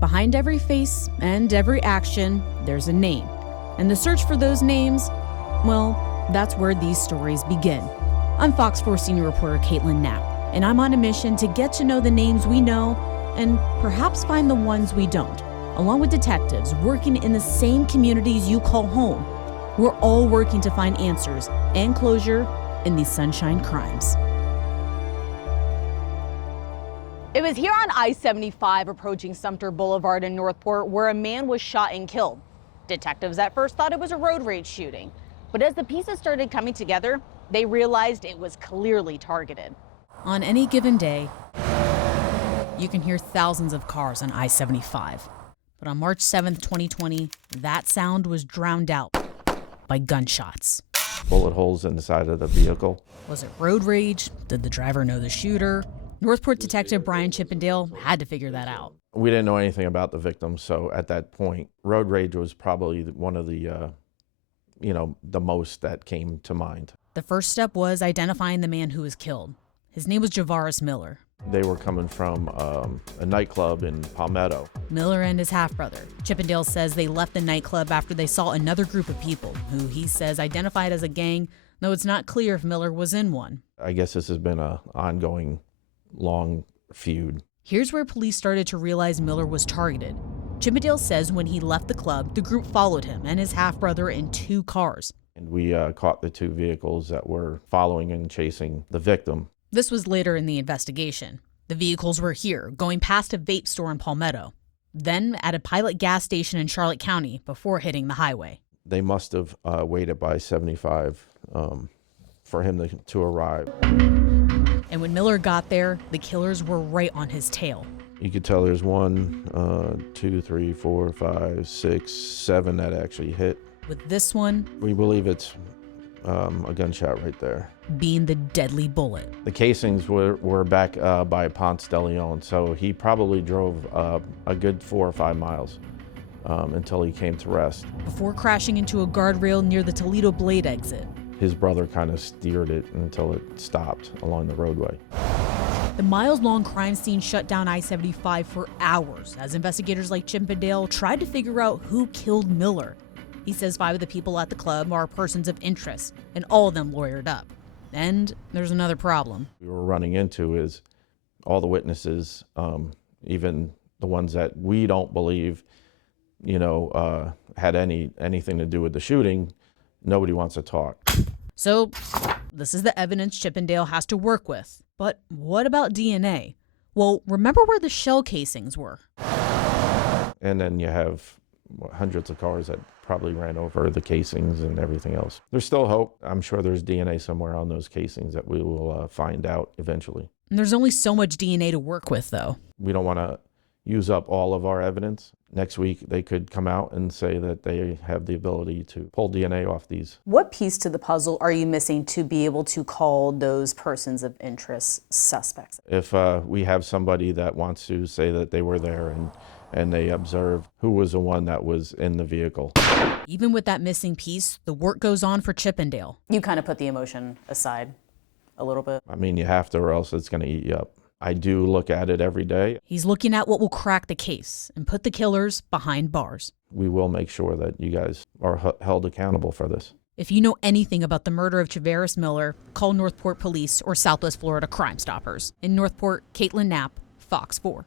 Behind every face and every action, there's a name. And the search for those names, well, that's where these stories begin. I'm Fox 4 senior reporter Caitlin Knapp, and I'm on a mission to get to know the names we know and perhaps find the ones we don't. Along with detectives working in the same communities you call home, we're all working to find answers and closure in these sunshine crimes. It was here on I75 approaching Sumter Boulevard in Northport where a man was shot and killed. Detectives at first thought it was a road rage shooting, but as the pieces started coming together, they realized it was clearly targeted. On any given day, you can hear thousands of cars on I-75. But on March 7th, 2020, that sound was drowned out by gunshots. Bullet holes in the side of the vehicle. Was it road rage? Did the driver know the shooter? Northport detective Brian Chippendale had to figure that out. We didn't know anything about the victim, so at that point, road rage was probably one of the, the most that came to mind. The first step was identifying the man who was killed. His name was Javaris Miller. They were coming from a nightclub in Palmetto. Miller and his half-brother. Chippendale says they left the nightclub after they saw another group of people who he says identified as a gang, though it's not clear if Miller was in one. I guess this has been an ongoing, long feud. Here's where police started to realize Miller was targeted. Chippendale says when he left the club, the group followed him and his half-brother in 2 cars. And we caught the 2 vehicles that were following and chasing the victim. This was later in the investigation. The vehicles were here, going past a vape store in Palmetto, then at a Pilot gas station in Charlotte County before hitting the highway. They must have waited by 75 for him to arrive. And when Miller got there, the killers were right on his tail. You could tell there's 1, 2, 3, 4, 5, 6, 7 that actually hit. With this one, we believe it's a gunshot right there, being the deadly bullet. The casings were back by Ponce de Leon, so he probably drove a good 4 or 5 miles until he came to rest. Before crashing into a guardrail near the Toledo Blade exit. His brother kind of steered it until it stopped along the roadway. The miles-long crime scene shut down I-75 for hours as investigators like Chippendale tried to figure out who killed Miller. He says 5 of the people at the club are persons of interest, and all of them lawyered up. And there's another problem. We were running into is all the witnesses, even the ones that we don't believe, had anything to do with the shooting. Nobody wants to talk. So this is the evidence Chippendale has to work with. But what about DNA? Well, remember where the shell casings were? And then you have hundreds of cars that probably ran over the casings and everything else. There's still hope. I'm sure there's DNA somewhere on those casings that we will find out eventually. And there's only so much DNA to work with, though. We don't want to use up all of our evidence. Next week, they could come out and say that they have the ability to pull DNA off these. What piece to the puzzle are you missing to be able to call those persons of interest suspects? If we have somebody that wants to say that they were there and they observed who was the one that was in the vehicle. Even with that missing piece, the work goes on for Chippendale. You kind of put the emotion aside a little bit. I mean, you have to, or else it's going to eat you up. I do look at it every day. He's looking at what will crack the case and put the killers behind bars. We will make sure that you guys are held accountable for this. If you know anything about the murder of Javaris Miller, call Northport Police or Southwest Florida Crime Stoppers. In Northport, Caitlin Knapp, Fox 4.